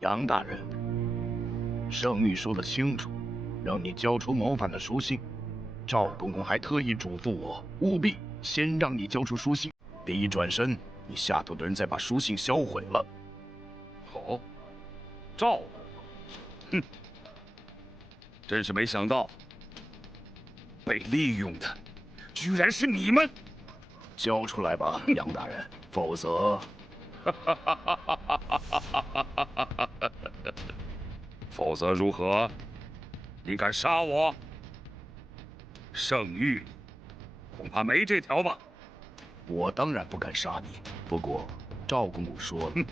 杨大人，圣谕说得清楚，让你交出谋反的书信。赵公公还特意嘱咐我，务必先让你交出书信，别一转身，你下头的人再把书信销毁了。好，赵公公，哼，真是没想到，被利用的居然是你们！交出来吧，杨大人，否则……否则如何？你敢杀我？圣谕恐怕没这条吧？我当然不敢杀你，不过赵公公说了，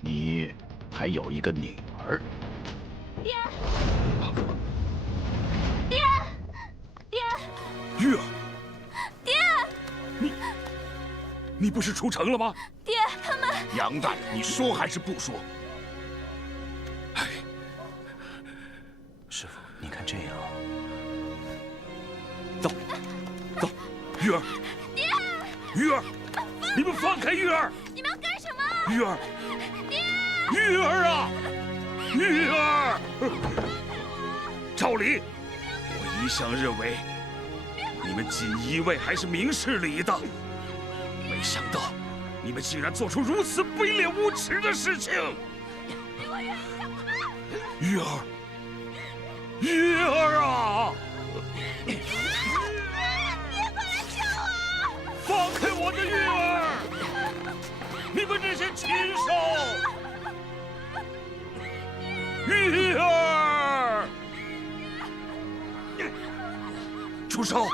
你还有一个女儿。爹，爹，爹，玉儿，爹，你不是出城了吗？爹，他们……杨大人，你说还是不说？哎，师傅，你看这样，走，走，玉儿，爹，玉儿，你们放开玉儿！你们要干什么？玉儿，爹，玉儿啊，玉儿！赵离，我一向认为你们锦衣卫还是明事理的，没想到你们竟然做出如此卑劣无耻的事情！玉儿，玉儿啊！爹，快来救我！放开我的玉儿！你们这些禽兽！玉儿！住手！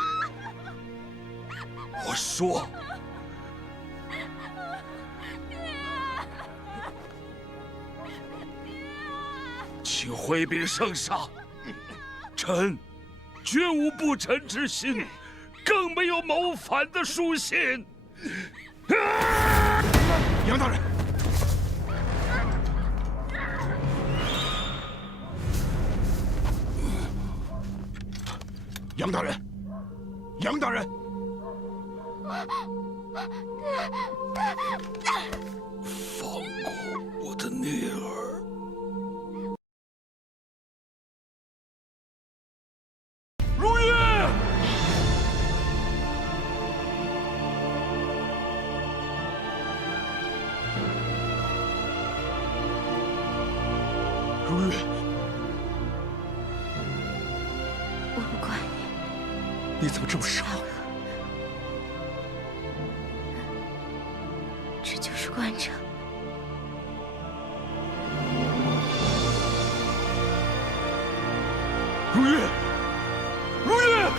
我说，请回禀圣上，臣绝无不臣之心，更没有谋反的书信。杨大人，杨大人，杨大人，放过我的女儿！如月，如月，我不怪你，你怎么这么傻？这就是关城。如月，如月！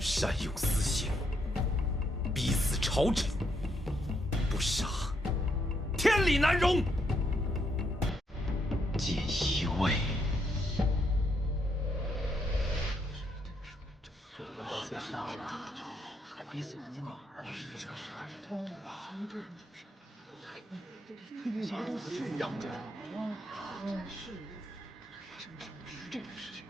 善用私刑，逼死朝臣，不杀，天理难容。锦衣卫，还逼死人家女儿，这样子，这个事情，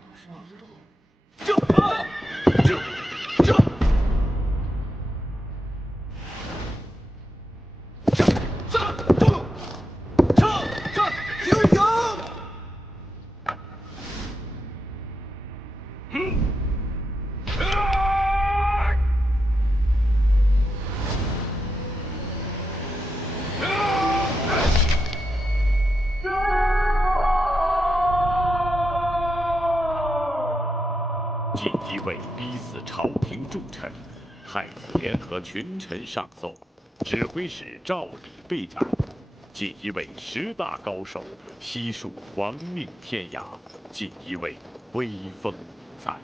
锦衣卫逼死朝廷重臣，太子联合群臣上奏，指挥使赵李被斩。锦衣卫10大高手悉数亡命天涯，锦衣卫威风在。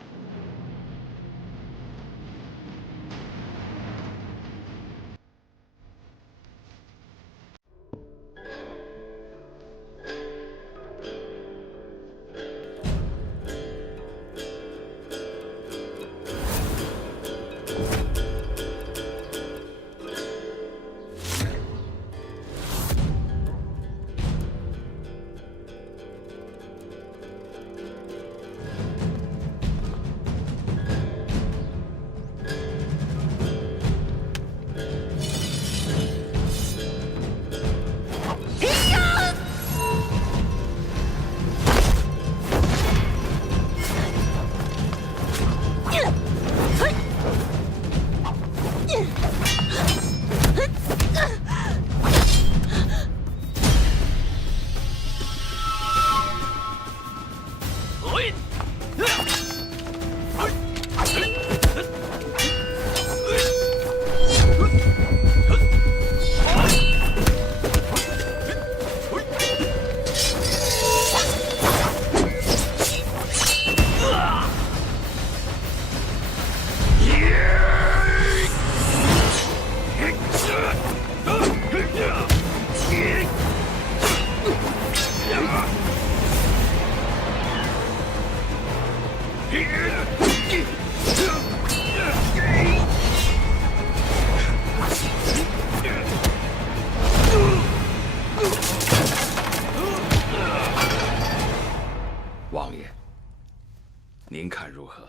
看如何？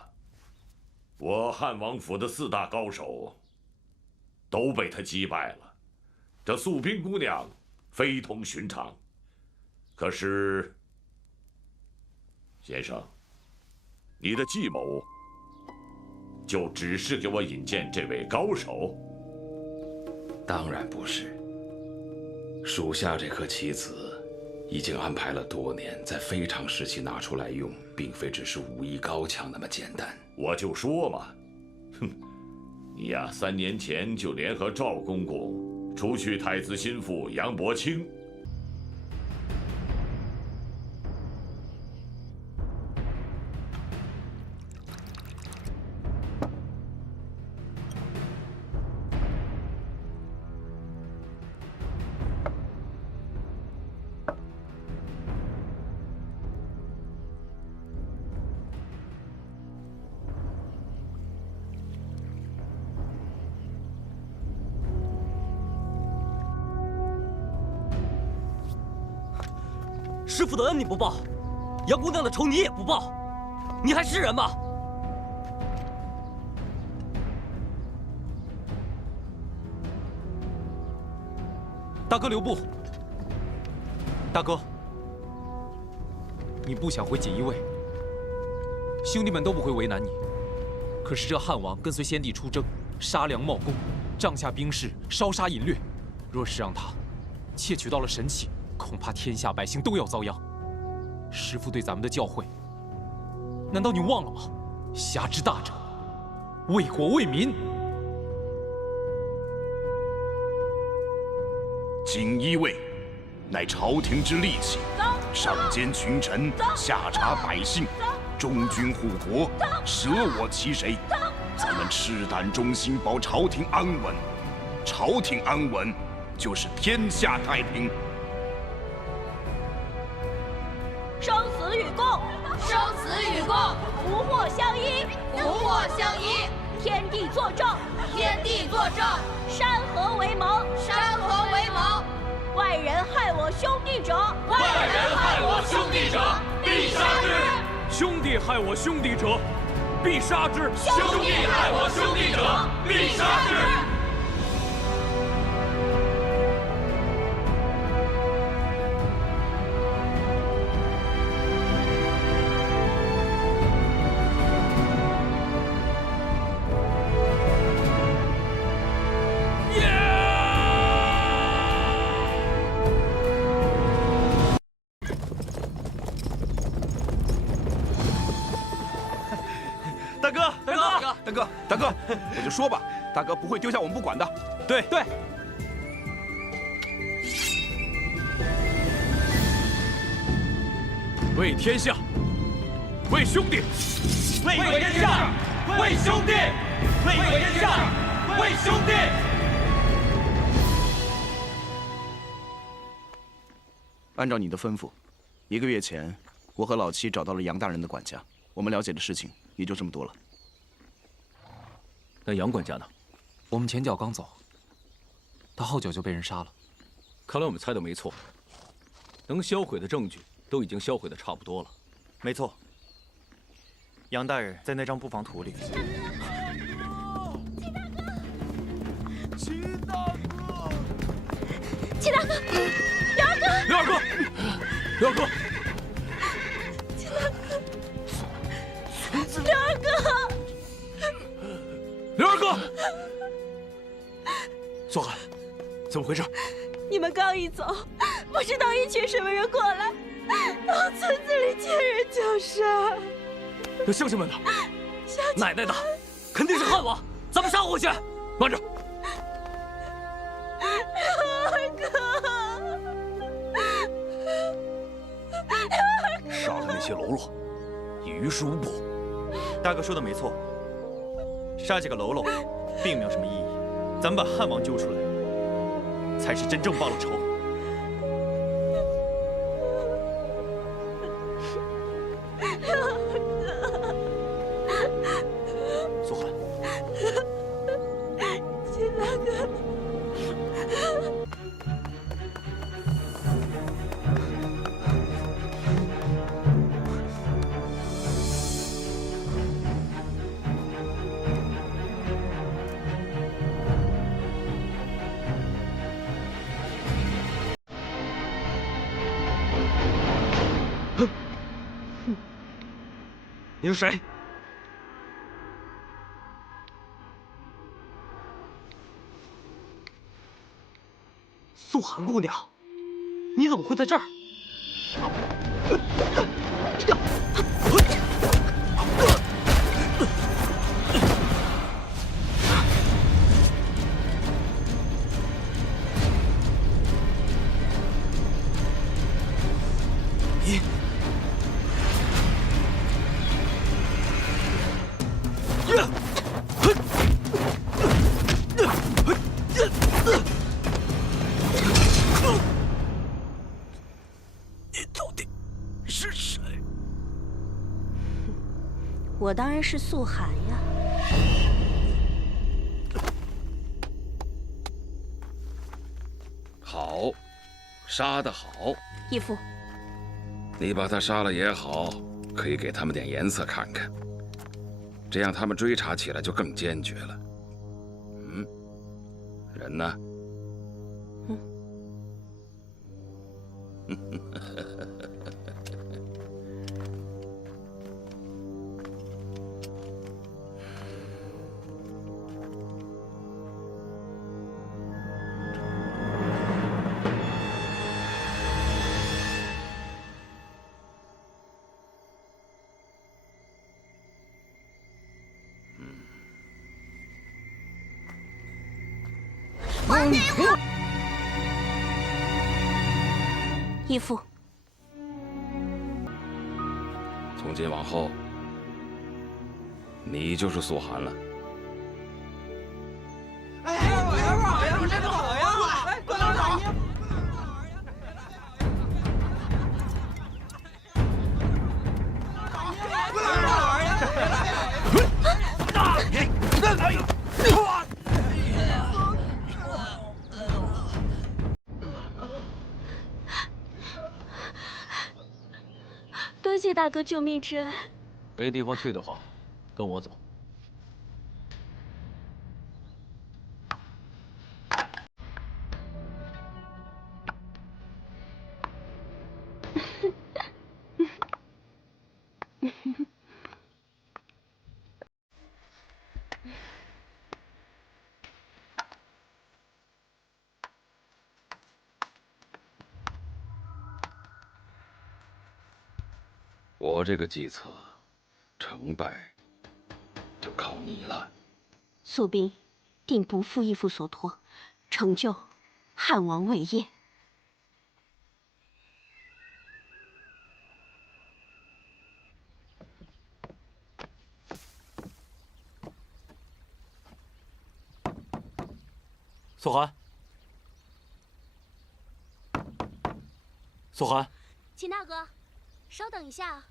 我汉王府的4大高手都被他击败了。这素冰姑娘非同寻常。可是，先生，你的计谋就只是给我引荐这位高手？当然不是。属下这颗棋子已经安排了多年，在非常时期拿出来用，并非只是武艺高强那么简单。我就说嘛，哼，你呀，3年前就联合赵公公除去太子心腹杨伯清。师父的恩你不报，杨姑娘的仇你也不报，你还是人吗？大哥留步！大哥，你不想回锦衣卫，兄弟们都不会为难你。可是这汉王跟随先帝出征，杀良冒功，帐下兵士烧杀淫掠，若是让他窃取到了神器，恐怕天下百姓都要遭殃。师父对咱们的教诲，难道你忘了吗？侠之大者，为国为民。锦衣卫乃朝廷之利器，上奸群臣，下察百姓，忠君护国，舍我其谁？咱们赤胆忠心，保朝廷安稳。朝廷安稳，就是天下太平。生死与共，生死与共，福祸相依，福祸相依。天地作证，天地作证。山河为盟，山河为盟。外人害我兄弟者，外人害我兄弟者，必杀之。兄弟害我兄弟者，必杀之。兄弟害我兄弟者，必杀之。大哥，我就说吧，大哥不会丢下我们不管的。对，为天下，为兄弟，为天下，为兄弟，为天下，为兄弟。按照你的吩咐，1个月前，我和老七找到了杨大人的管家，我们了解的事情也就这么多了。那杨管家呢？我们前脚刚走，他后脚就被人杀了。看来我们猜的没错，能销毁的证据都已经销毁的差不多了。没错，杨大人在那张布防图里。齐大哥，刘二哥，刘二哥，刘二哥，苏寒，怎么回事？你们刚一走，不知道一群什么人过来，到村子里见人就杀。那乡亲们呢？奶奶的，肯定是汉王，咱们杀回去。慢着，杀了那些喽啰，也于事无补。大哥说的没错，杀几个喽啰，并没有什么意义。咱们把汉王揪出来，才是真正报了仇。苏寒，齐大哥。你是谁？素寒姑娘，你怎么会在这儿？我当然是素寒呀。好，杀得好。义父，你把他杀了也好，可以给他们点颜色看看，这样他们追查起来就更坚决了。人呢？义父，从今往后，你就是素寒了。多谢大哥救命之恩。没地方去的话，跟我走。我这个计策，成败就靠你了。素斌定不负义父所托，成就汉王伟业。素寒，素寒，秦大哥，稍等一下。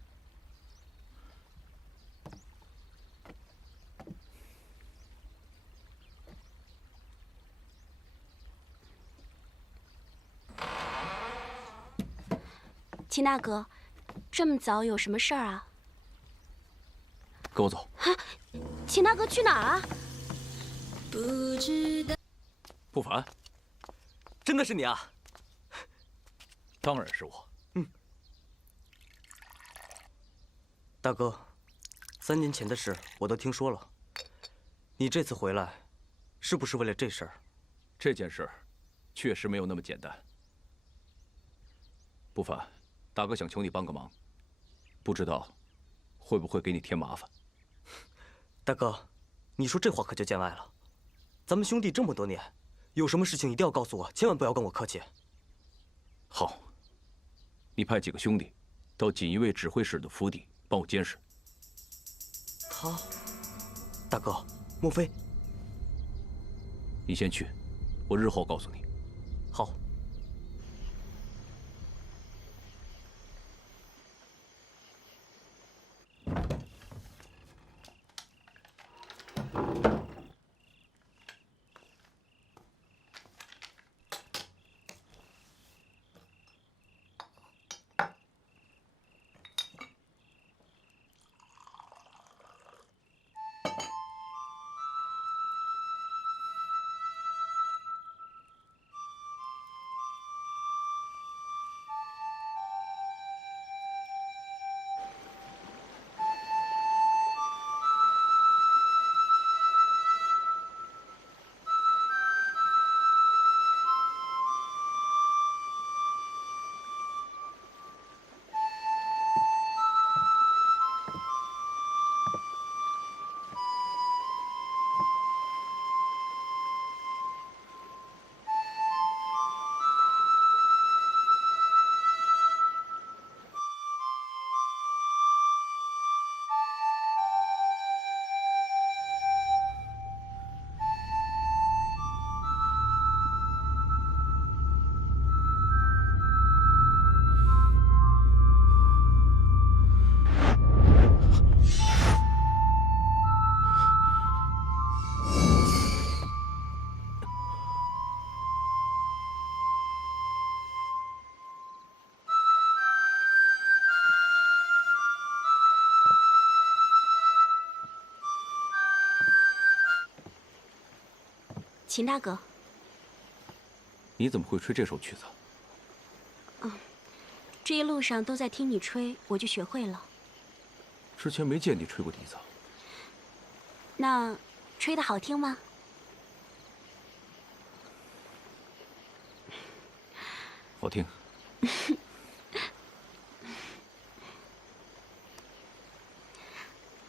秦大哥，这么早有什么事儿啊？跟我走。秦大哥去哪儿啊？不凡，真的是你啊！当然是我。大哥，3年前的事我都听说了。你这次回来，是不是为了这事儿？这件事确实没有那么简单。不凡，大哥想求你帮个忙，不知道会不会给你添麻烦。大哥，你说这话可就见外了。咱们兄弟这么多年，有什么事情一定要告诉我，千万不要跟我客气。好，你派几个兄弟到锦衣卫指挥使的府邸帮我监视。好，大哥，莫非？你先去，我日后告诉你。好。秦大哥，你怎么会吹这首曲子？这一路上都在听你吹，我就学会了。之前没见你吹过笛子。那吹得好听吗？好听。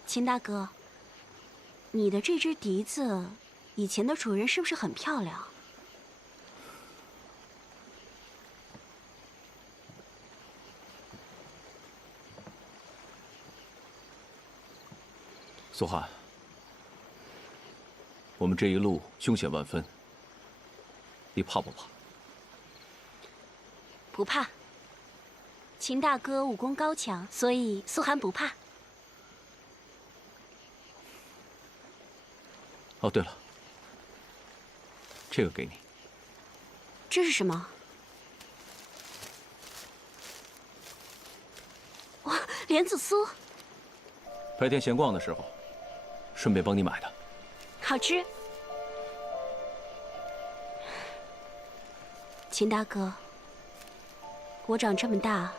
秦大哥，你的这只笛子，以前的主人是不是很漂亮？苏汉，我们这一路凶险万分，你怕不怕？不怕。秦大哥武功高强，所以苏寒不怕。哦，对了，这个给你。这是什么？哇，莲子酥！白天闲逛的时候，顺便帮你买的。好吃。秦大哥，我长这么大，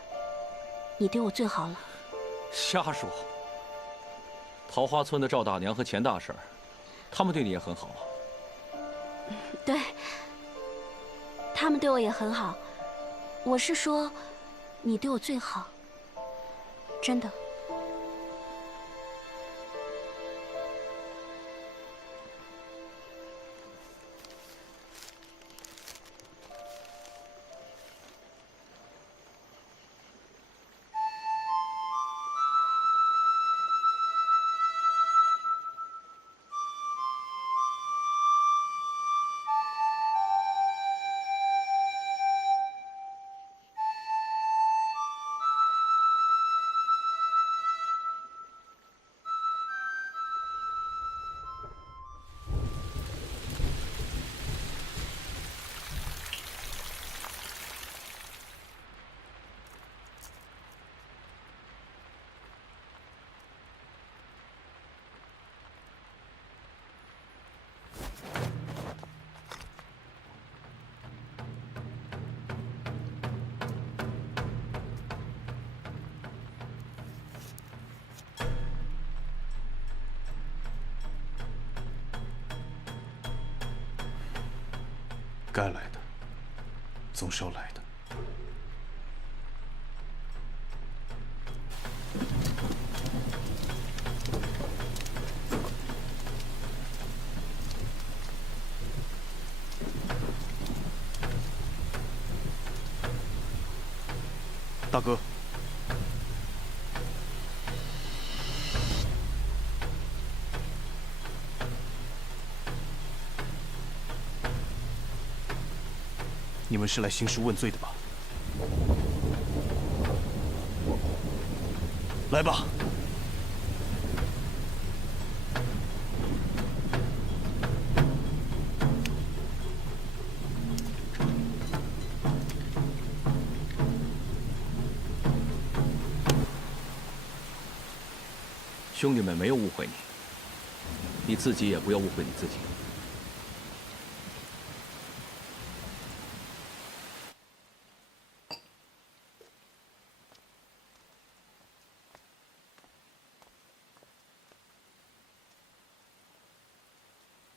你对我最好了。瞎说！桃花村的赵大娘和钱大婶，他们对你也很好啊。对，他们对我也很好。我是说，你对我最好，真的。该来的，总是要来的。大哥，你们是来兴师问罪的吧？来吧。兄弟们没有误会你，你自己也不要误会你自己。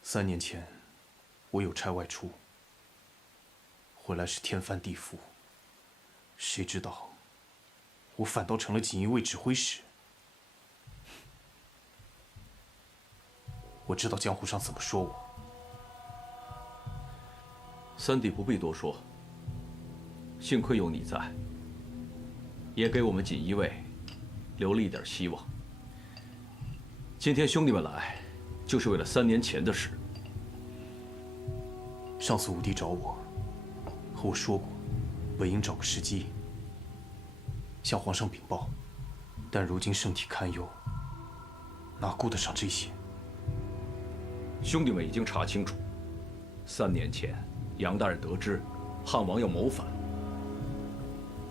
3年前，我有差外出，回来是天翻地覆。谁知道，我反倒成了锦衣卫指挥使。我知道江湖上怎么说我。三弟不必多说，幸亏有你在，也给我们锦衣卫留了一点希望。今天兄弟们来，就是为了3年前的事。上次武帝找我，和我说过，本应找个时机向皇上禀报，但如今圣体堪忧，哪顾得上这些？兄弟们已经查清楚，3年前杨大人得知汉王要谋反，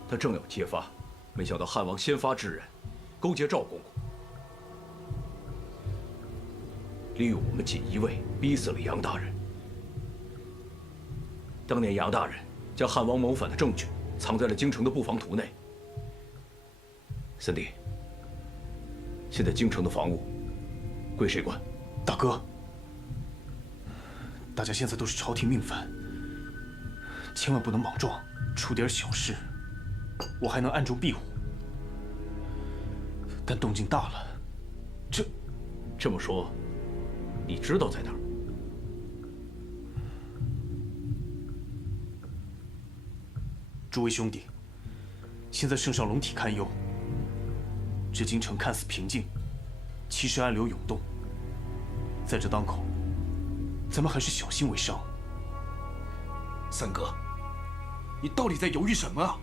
他正要揭发，没想到汉王先发制人，勾结赵公公，利用我们锦衣卫逼死了杨大人。当年杨大人将汉王谋反的证据藏在了京城的布防图内。三弟，现在京城的防务归谁管？大哥，大家现在都是朝廷命犯，千万不能莽撞，出点小事，我还能暗中庇护。但动静大了，这么说，你知道在哪儿？诸位兄弟，现在圣上龙体堪忧，这京城看似平静，其实暗流涌动。在这当口，咱们还是小心为上。三哥，你到底在犹豫什么啊？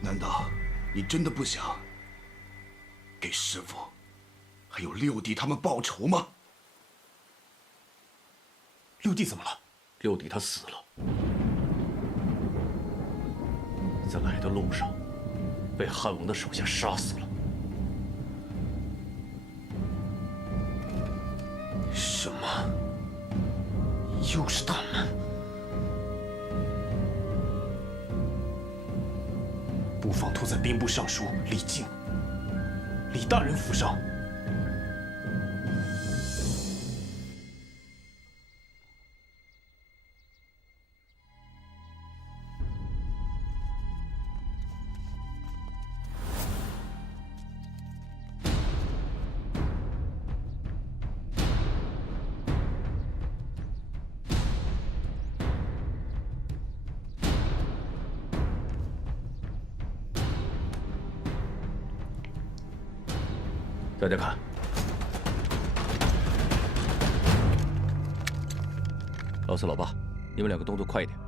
难道你真的不想给师父还有六弟他们报仇吗？六弟怎么了？六弟他死了，在来的路上被汉王的手下杀死了。什么？又是他们？布防图在兵部尚书李靖、李大人府上。大家看，老四、老八，你们两个动作快一点，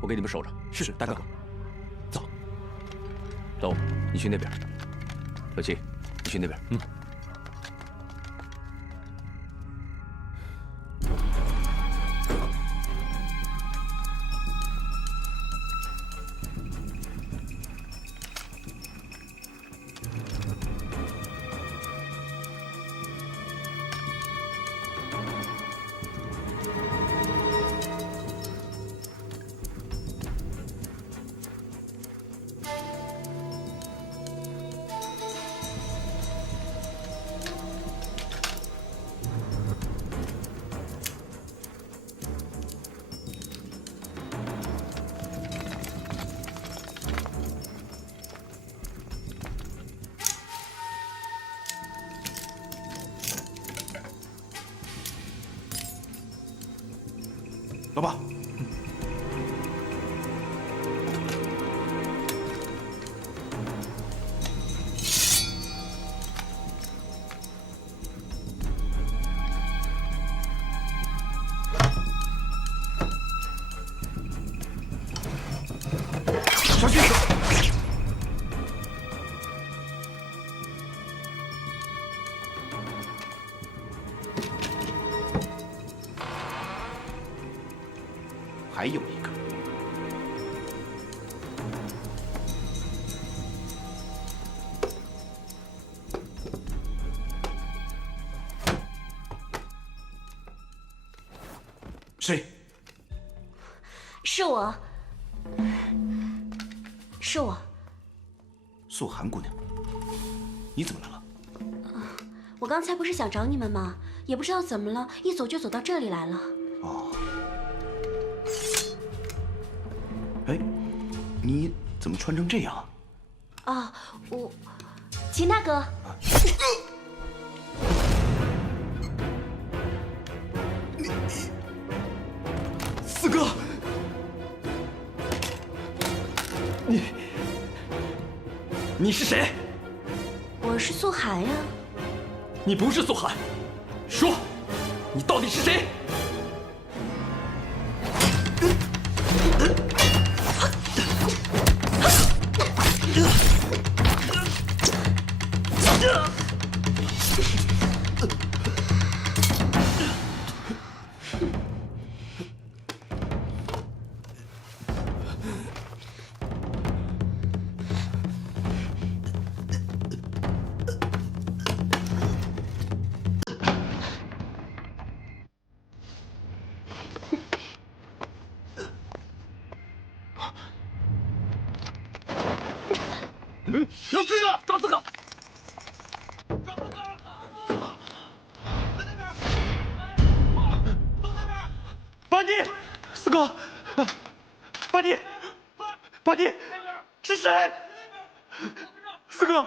我给你们守着。是，大哥。走。老五，你去那边。老七，你去那边。嗯。老爸，小心！还有一个，谁？是我，是我。素涵姑娘，你怎么来了？我刚才不是想找你们吗？也不知道怎么了，一走就走到这里来了。哦。哎，你怎么穿成这样？啊，秦大哥。四哥，你是谁？我是素涵呀。你不是素涵，说，你到底是谁？有四个，抓四个！巴尼，四哥，巴尼，巴尼，是谁？四哥，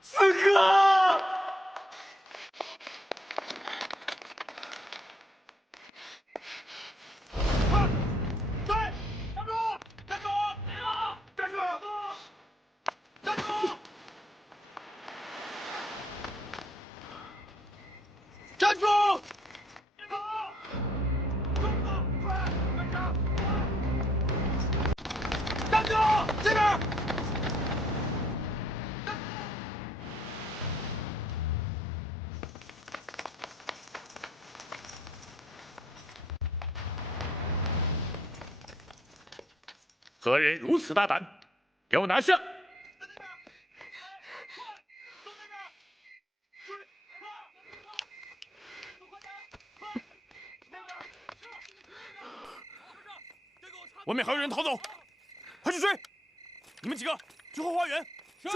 四哥！站住！站住！这边！何人如此大胆？给我拿下！外面还有人逃走，快去追！你们几个去后花园。是。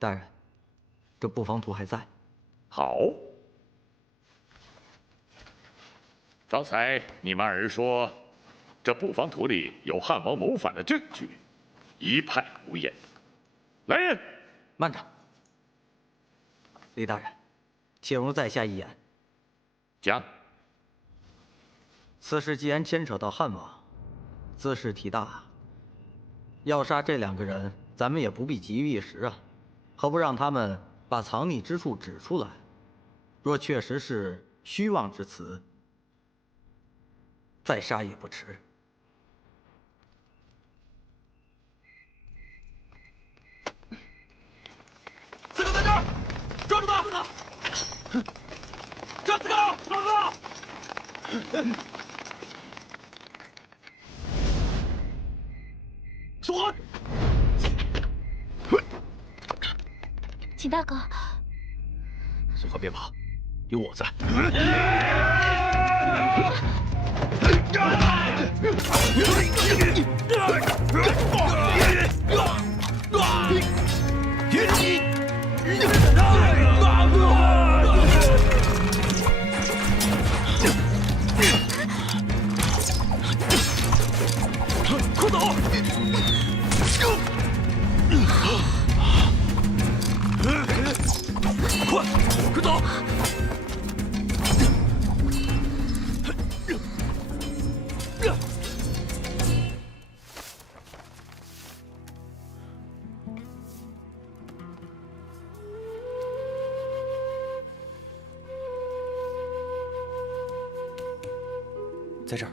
大人，这布防图还在。好。刚才你们二人说，这布防图里有汉王谋反的证据，一派胡言。来人！慢着，李大人，且容在下一言。讲。此事既然牵扯到汉王，兹事体大，要杀这2个人，咱们也不必急于一时啊。何不让他们把藏匿之处指出来？若确实是虚妄之词，再杀也不迟。四个在这儿，抓住他！这四个，抓住！说话！秦大哥，四哥别怕，有我在。快走！快走！在这儿。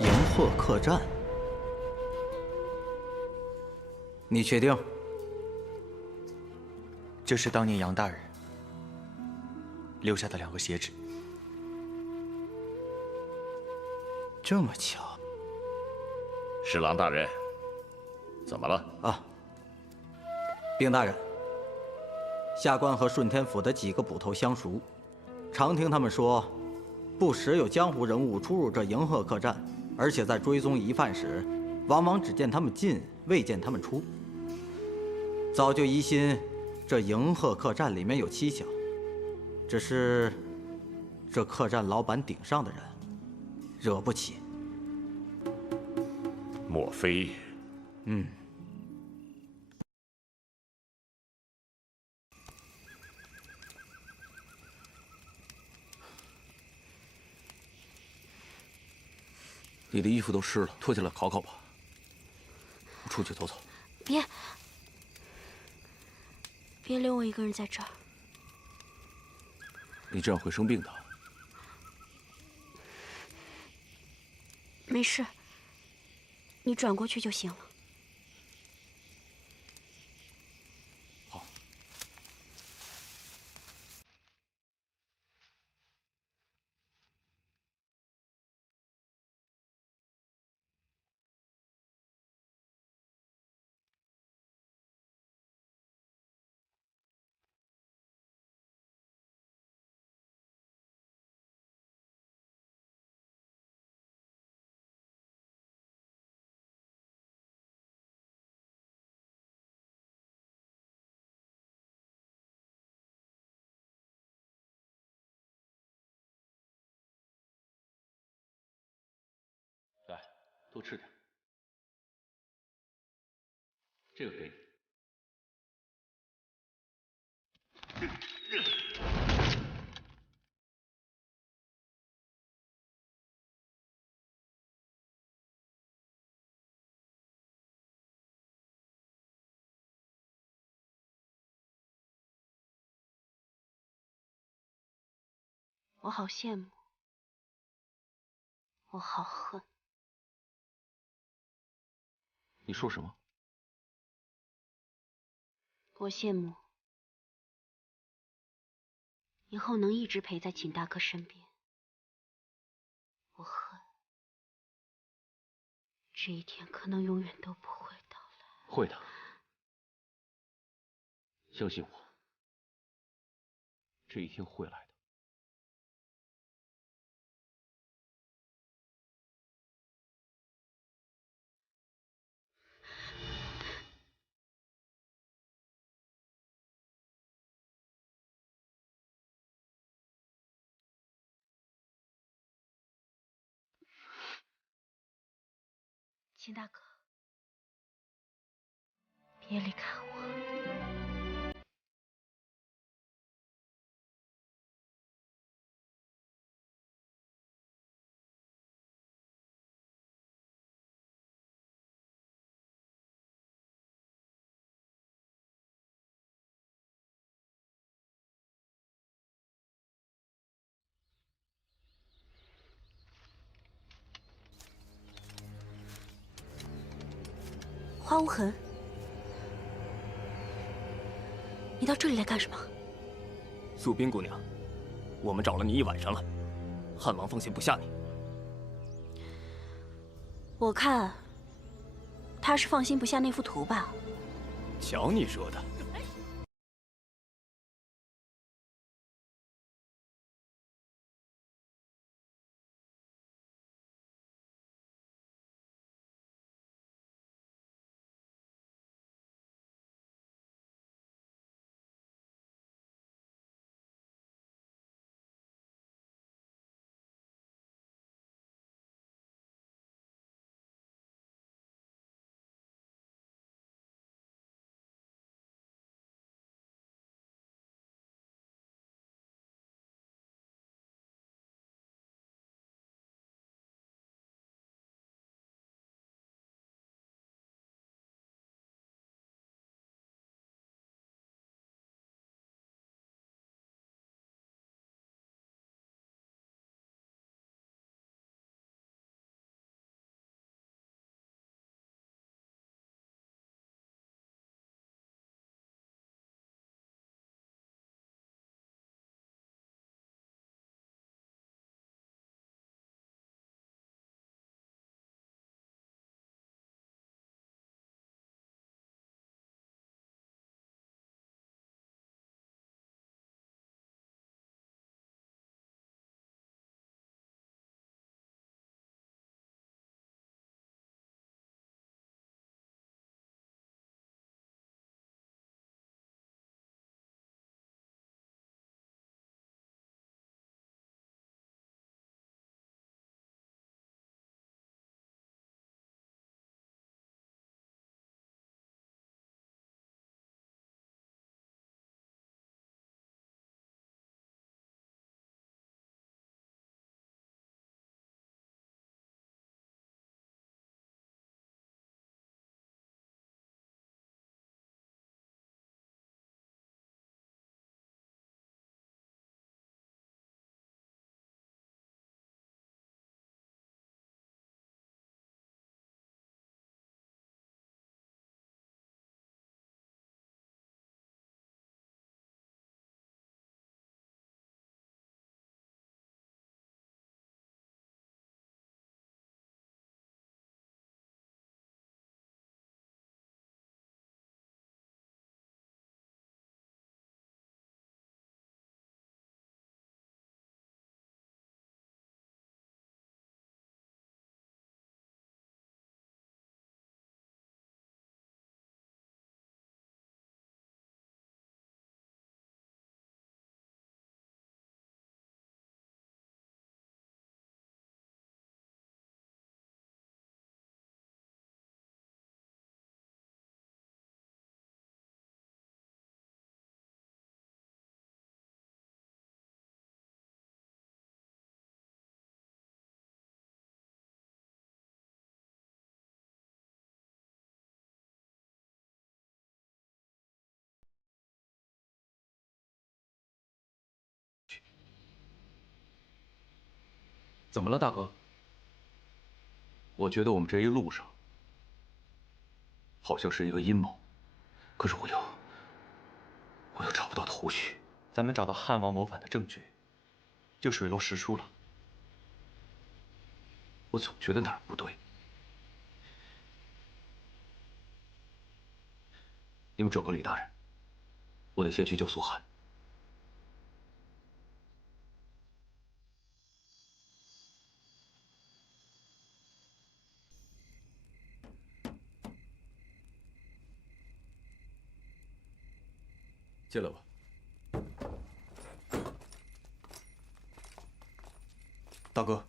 银鹤客栈，你确定？这是当年杨大人留下的2个血纸。这么巧？侍郎大人，怎么了？啊，禀大人，下官和顺天府的几个捕头相熟，常听他们说，不时有江湖人物出入这银鹤客栈，而且在追踪疑犯时，往往只见他们进，未见他们出。早就疑心这银鹤客栈里面有蹊跷，只是这客栈老板顶上的人惹不起。莫非？你的衣服都湿了，脱下来烤烤吧。我出去走走。别留我一个人在这儿。你这样会生病的。没事，你转过去就行了。多吃点。这个给你。我好羡慕，我好恨。你说什么？我羡慕以后能一直陪在景大哥身边。我恨这一天可能永远都不会到来。会的，相信我，这一天会来的。秦大哥，别离开我。花无痕，你到这里来干什么？素冰姑娘，我们找了你一晚上了，汉王放心不下你。我看他是放心不下那幅图吧。瞧你说的。怎么了，大哥？我觉得我们这一路上好像是一个阴谋，可是我又找不到头绪。咱们找到汉王谋反的证据，就水落石出了。我总觉得哪儿不对。你们转告李大人，我得先去救苏寒。进来吧。大哥。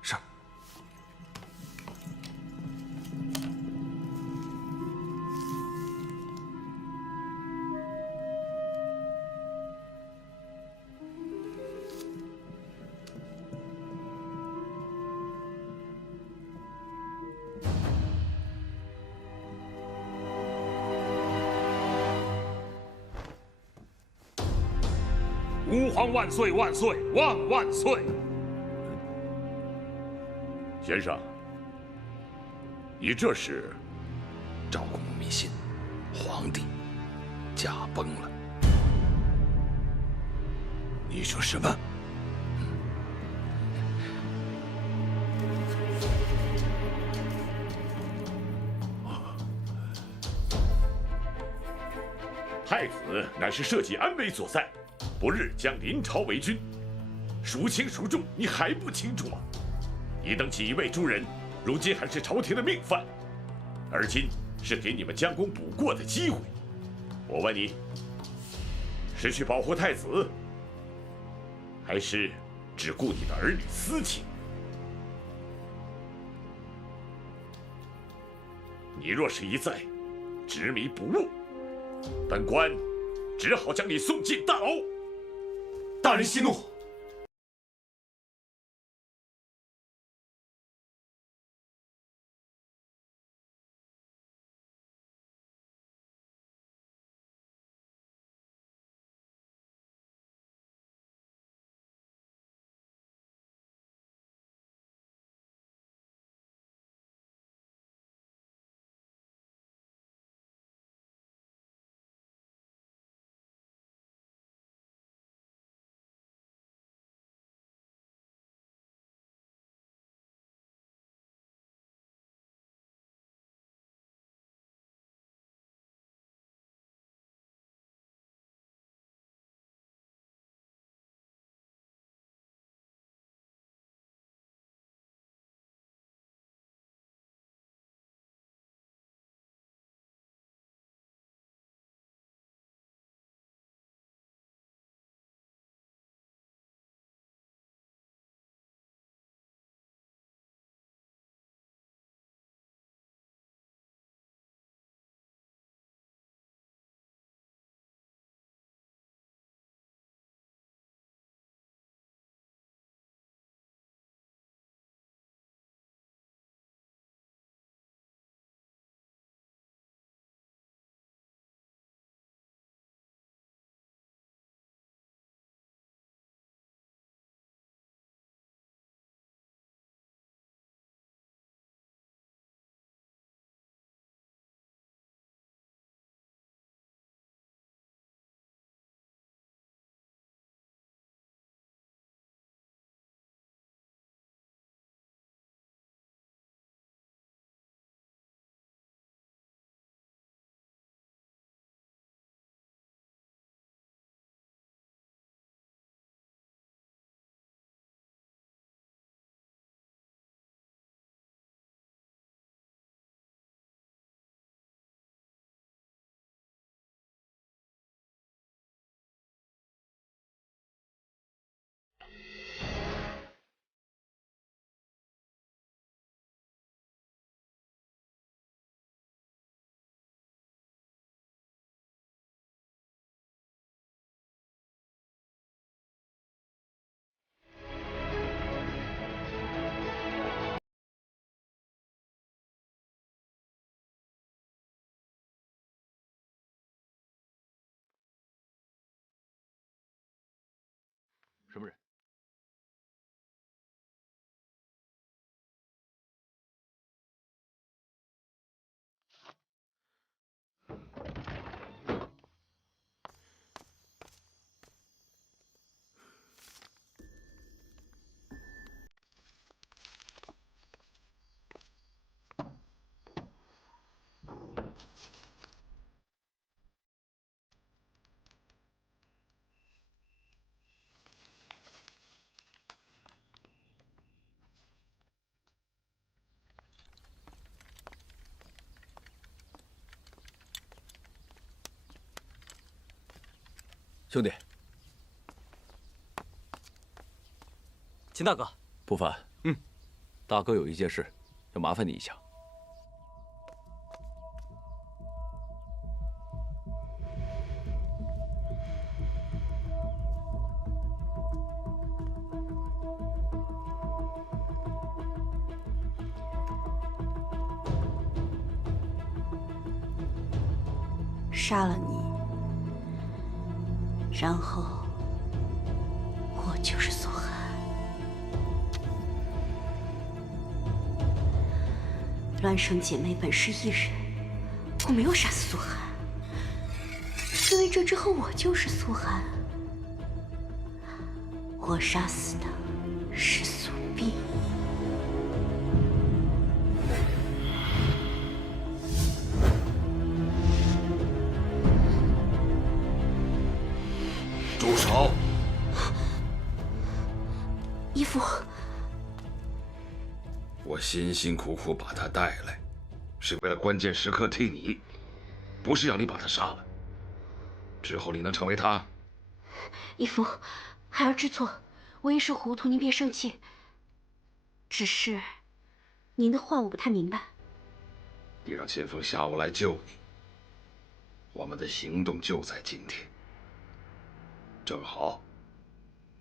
是。吾皇万岁万岁万万岁！先生，你这是？赵公公迷信，皇帝驾崩了。你说什么？太子乃是社稷安危所在，不日将临朝为君，孰轻孰重，你还不清楚吗？你等锦衣卫诸人，如今还是朝廷的命犯，而今是给你们将功补过的机会。我问你，是去保护太子，还是只顾你的儿女私情？你若是一再执迷不悟，本官只好将你送进大牢。大人息怒。兄弟，秦大哥，不烦。大哥有一件事要麻烦你一下。杀了你，然后我就是苏寒。孪生姐妹本是一人，我没有杀死苏寒，因为这之后我就是苏寒。我杀死的是苏碧。住手！义父，我辛辛苦苦把他带来，是为了关键时刻替你，不是要你把他杀了。之后你能成为他？义父，孩儿知错，我一时糊涂，您别生气。只是，您的话我不太明白。你让秦风下午来救你，我们的行动就在今天。正好，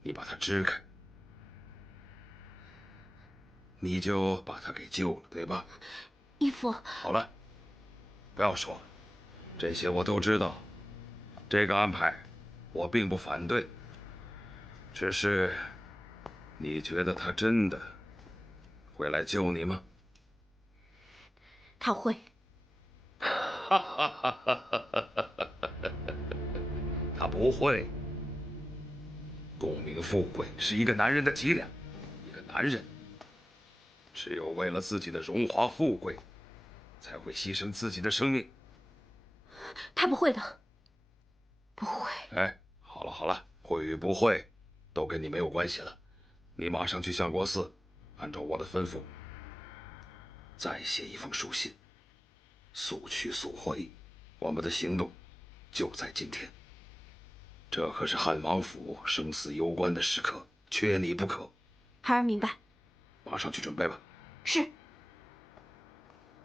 你把他支开，你就把他给救了，对吧？义父，好了，不要说了，这些我都知道。这个安排，我并不反对。只是，你觉得他真的会来救你吗？他会。他不会。功名富贵是一个男人的脊梁，一个男人只有为了自己的荣华富贵，才会牺牲自己的生命。他不会的，不会。哎，好了好了，会与不会，都跟你没有关系了。你马上去相国寺，按照我的吩咐，再写一封书信，速去速回。我们的行动就在今天。这可是汉王府生死攸关的时刻，缺你不可。孩儿明白。马上去准备吧。是。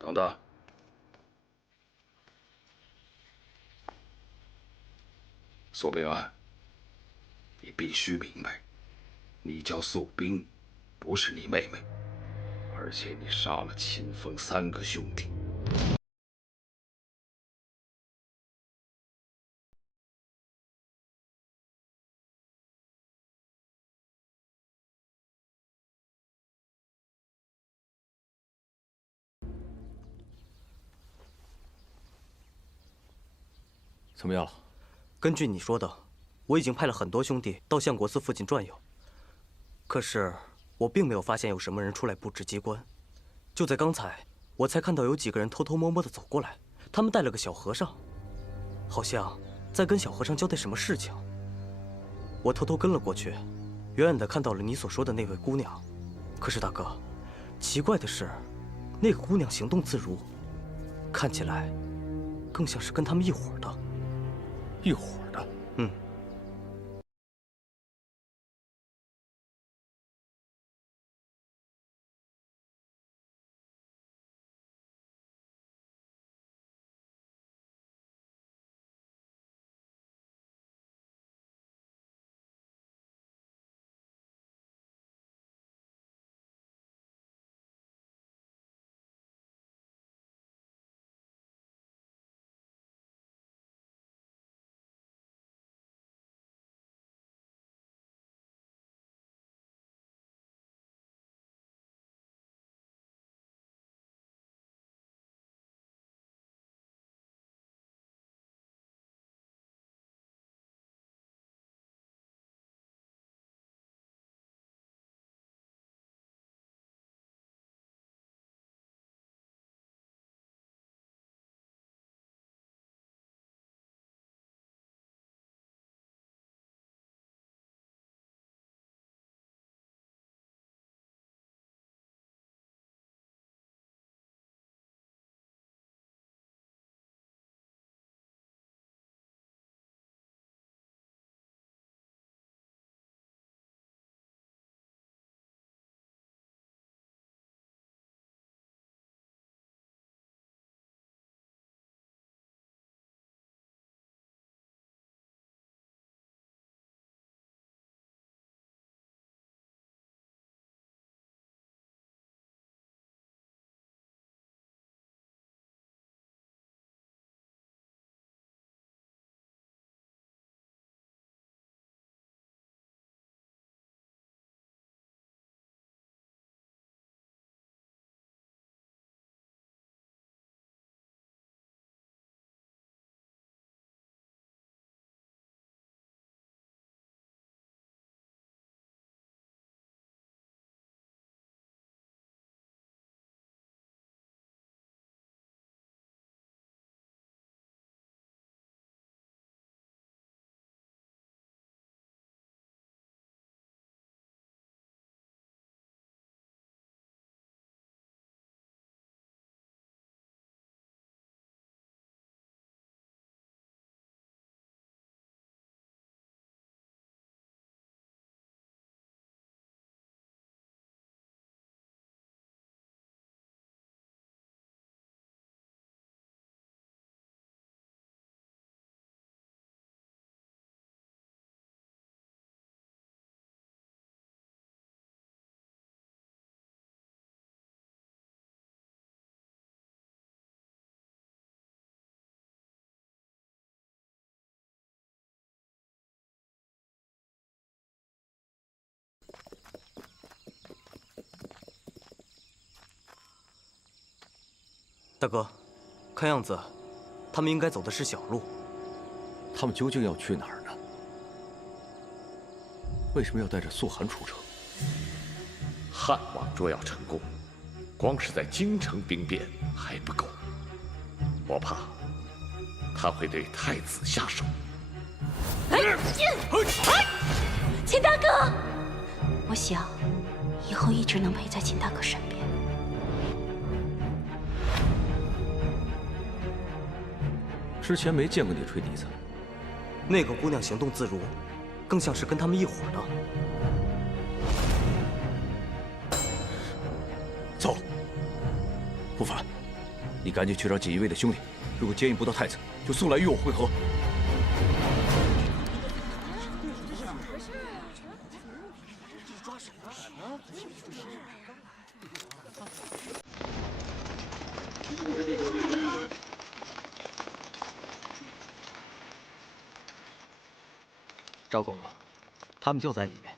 等等。苏bình安，你必须明白，你叫素冰，不是你妹妹，而且你杀了秦风3个兄弟。怎么样了？根据你说的，我已经派了很多兄弟到相国寺附近转悠，可是我并没有发现有什么人出来布置机关。就在刚才，我才看到有几个人偷偷摸摸的走过来，他们带了个小和尚，好像在跟小和尚交代什么事情。我偷偷跟了过去，远远的看到了你所说的那位姑娘。可是大哥，奇怪的是，那个姑娘行动自如，看起来更像是跟他们一伙的。一伙的？嗯。大哥，看样子他们应该走的是小路。他们究竟要去哪儿呢？为什么要带着素寒出城？汉王若要成功，光是在京城兵变还不够，我怕他会对太子下手。秦大哥，我想以后一直能陪在秦大哥身边。之前没见过你吹笛子。那个姑娘行动自如，更像是跟他们一伙的。走，不凡，你赶紧去找锦衣卫的兄弟，如果接应不到太子，就速来与我会合。赵公公，他们就在里面。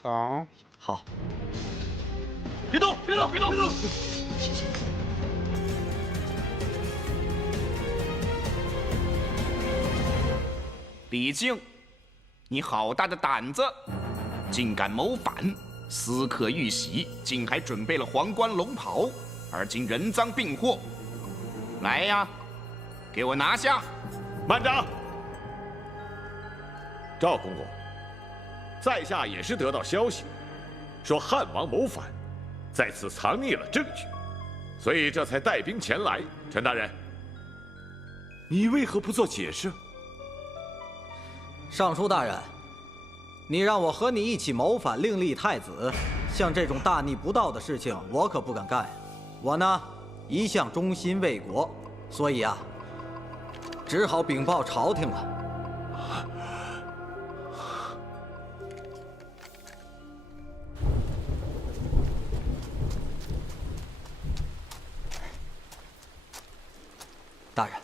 走。好。别动！别动！别动！别动！李靖，你好大的胆子，竟敢谋反，私刻玉玺，竟还准备了皇冠龙袍，而今人赃并获。来呀，给我拿下！慢着！赵公公，在下也是得到消息，说汉王谋反，在此藏匿了证据，所以这才带兵前来。陈大人，你为何不做解释？尚书大人，你让我和你一起谋反，另立太子，像这种大逆不道的事情，我可不敢干。我呢，一向忠心为国，所以啊，只好禀报朝廷了。大人，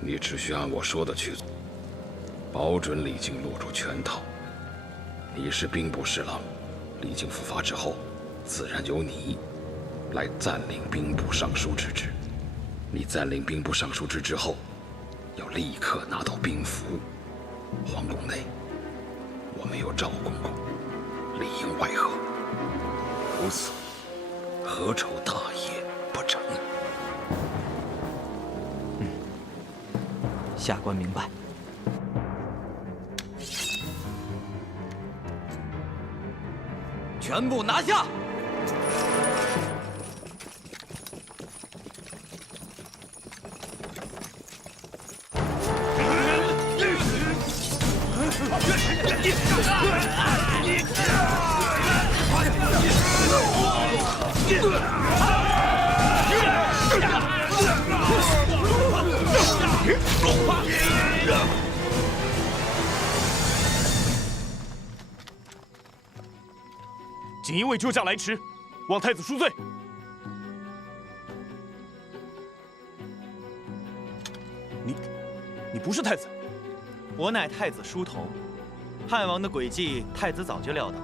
你只需按我说的去做，保准李靖落入圈套。你是兵部侍郎，李靖伏法之后，自然由你来暂领兵部尚书之职。你暂领兵部尚书之职后，要立刻拿到兵符。皇宫内，我们有赵公公，里应外合，如此何愁大业不成？下官明白。全部拿下！锦衣卫救驾来迟，望太子恕罪。你不是太子？我乃太子书童，汉王的诡计，太子早就料到。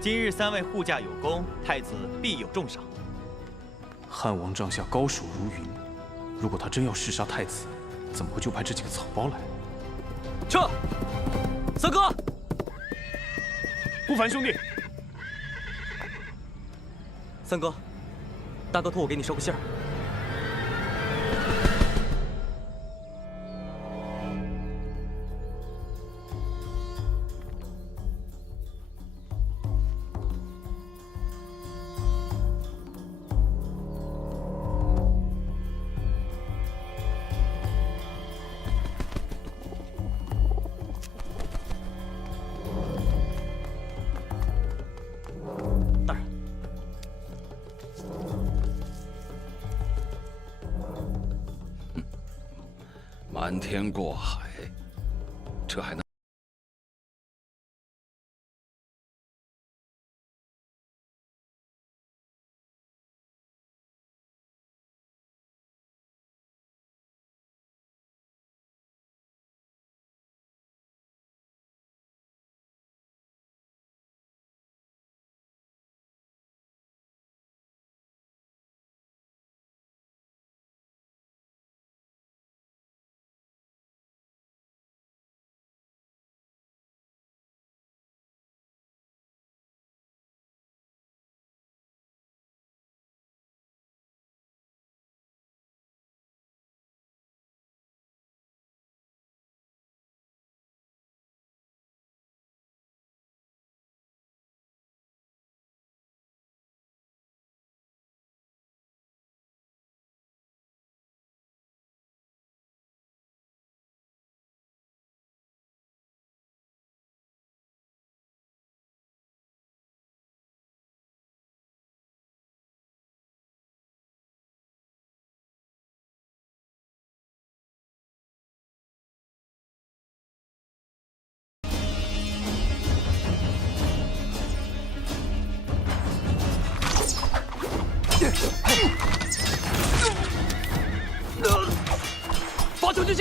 今日三位护驾有功，太子必有重赏。汉王帐下高手如云，如果他真要弑杀太子，怎么会就派这几个草包来？撤！三哥，不凡兄弟。三哥，大哥托我给你捎个信儿。瞒天过海，这还能？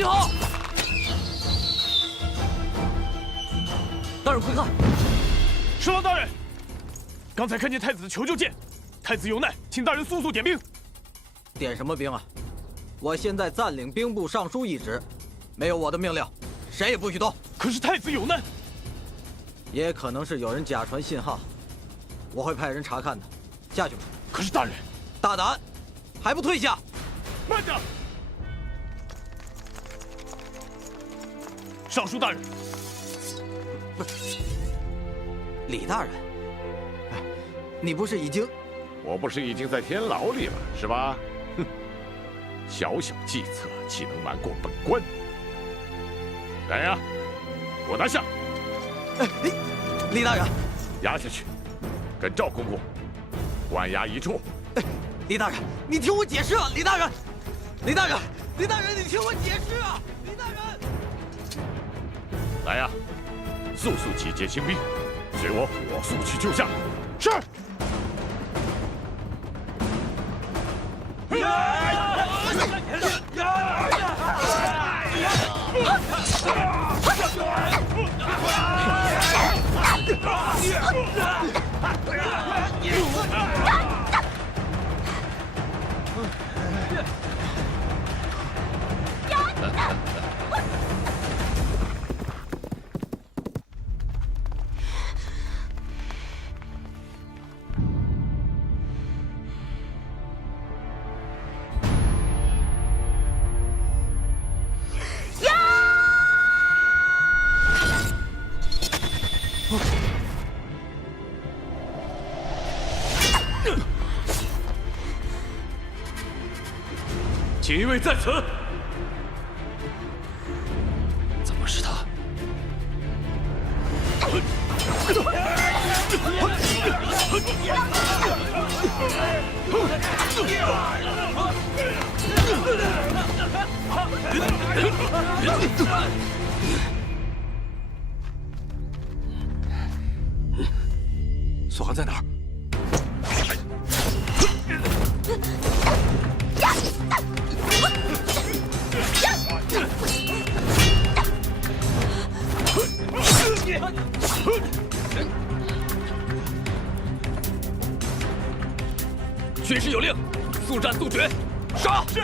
信号！大人快看！十郎大人，刚才看见太子的求救剑，太子有难，请大人速速点兵。点什么兵啊？我现在暂领兵部尚书一职，没有我的命令，谁也不许动。可是太子有难，也可能是有人假传信号，我会派人查看的。下去吧。可是大人，大胆，还不退下！慢着！尚书大人，李大人，你不是已经……我不是已经在天牢里了，是吧？哼，小小计策岂能瞒过本官？来呀，给我拿下！李大人，押下去，跟赵公公关押一处。李大人，你听我解释啊！李大人，李大人，李大人，你听我解释啊！李大人，来呀，速速集结精兵，随我火速去救驾。是。锦衣卫在此。怎么是他？索汗在哪儿？军师有令，速战速决，杀！是。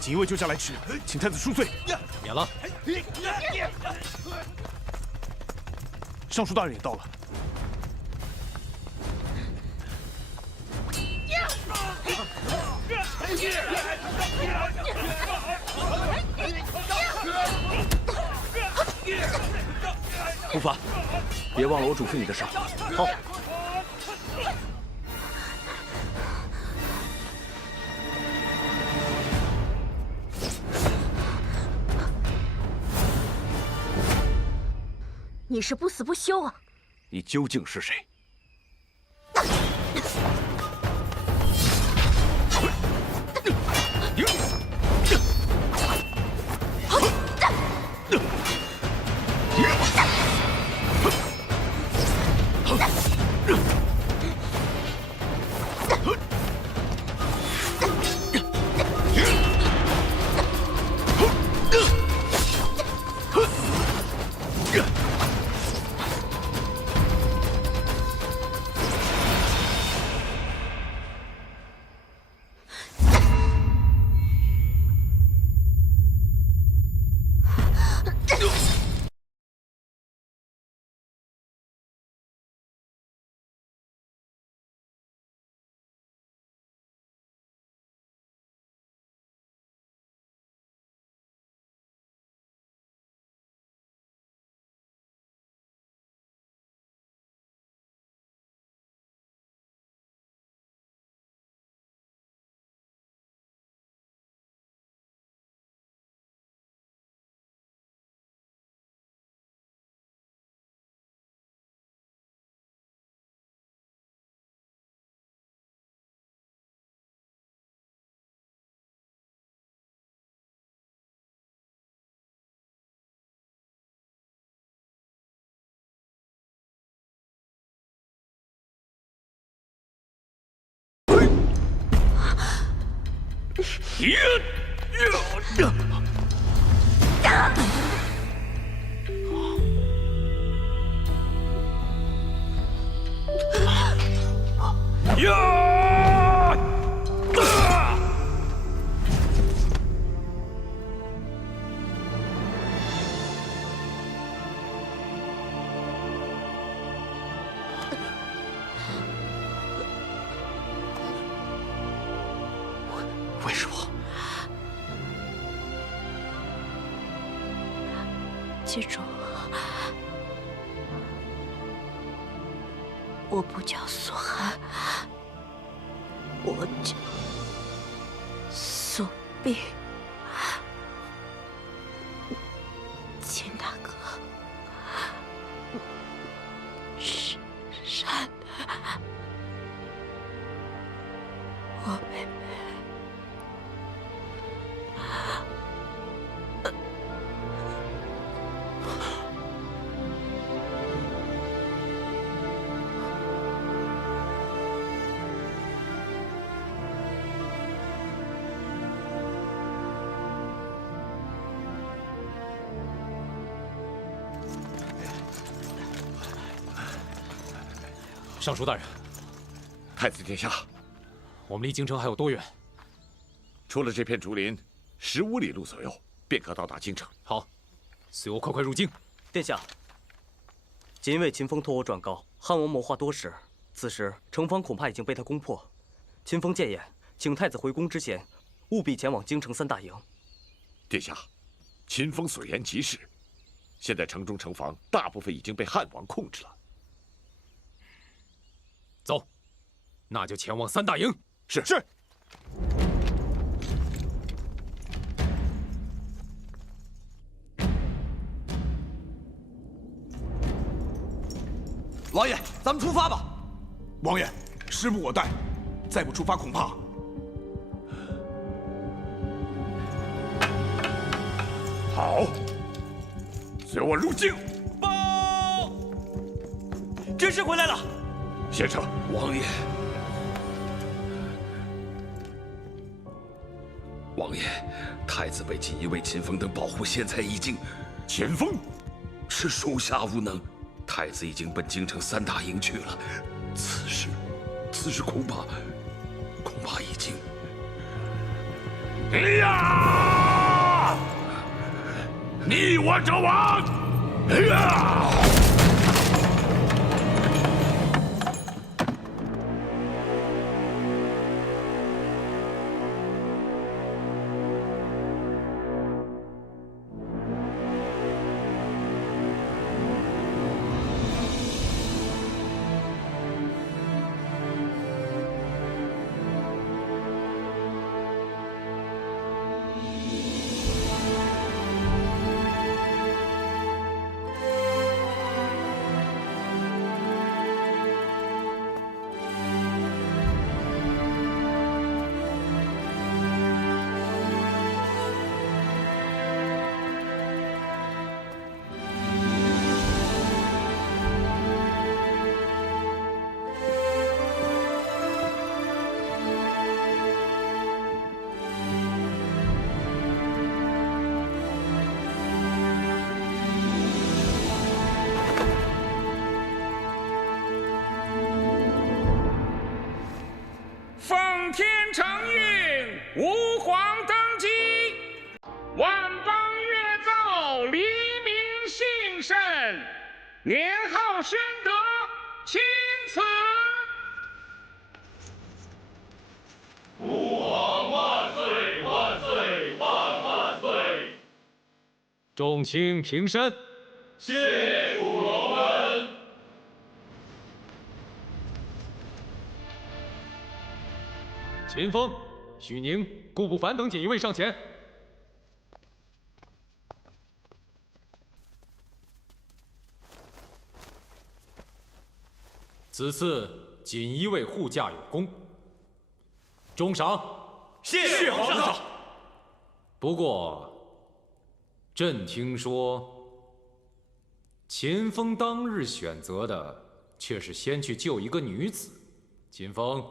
锦衣卫救驾来迟，请太子恕罪。免了。尚书大人也到了。护法，别忘了我嘱咐你的事。好。你是不死不休啊！你究竟是谁？为什么？记住，我不叫苏寒，我叫苏碧。秦大哥，善我妹妹。尚书大人，太子殿下，我们离京城还有多远？出了这片竹林，15里路左右，便可到达京城。好，随我快快入京。殿下，锦衣卫秦风托我转告，汉王谋划多时，此时城防恐怕已经被他攻破。秦风谏言，请太子回宫之前，务必前往京城3大营。殿下，秦风所言极是，现在城中城防大部分已经被汉王控制了。走，那就前往3大营。是。王爷，咱们出发吧。王爷，师傅我带，再不出发恐怕……好，随我入京。报，军师回来了。先生，王爷，王爷，太子被锦衣卫秦风等保护，现在已经……秦风是属下无能，太子已经奔京城3大营去了。此事恐怕已经……哎呀！逆我者亡！哎呀！奉天承运，吾皇登基，万邦乐奏，黎民信圣，年号宣德，钦此。吾皇万岁万岁万万岁！众卿平身。谢主隆恩。秦风、许宁、顾不凡等锦衣卫上前。此次锦衣卫护驾有功，重赏。谢皇上。不过，朕听说，秦风当日选择的却是先去救一个女子。秦风，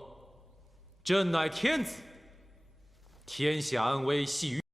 朕乃天子，天下安危系于。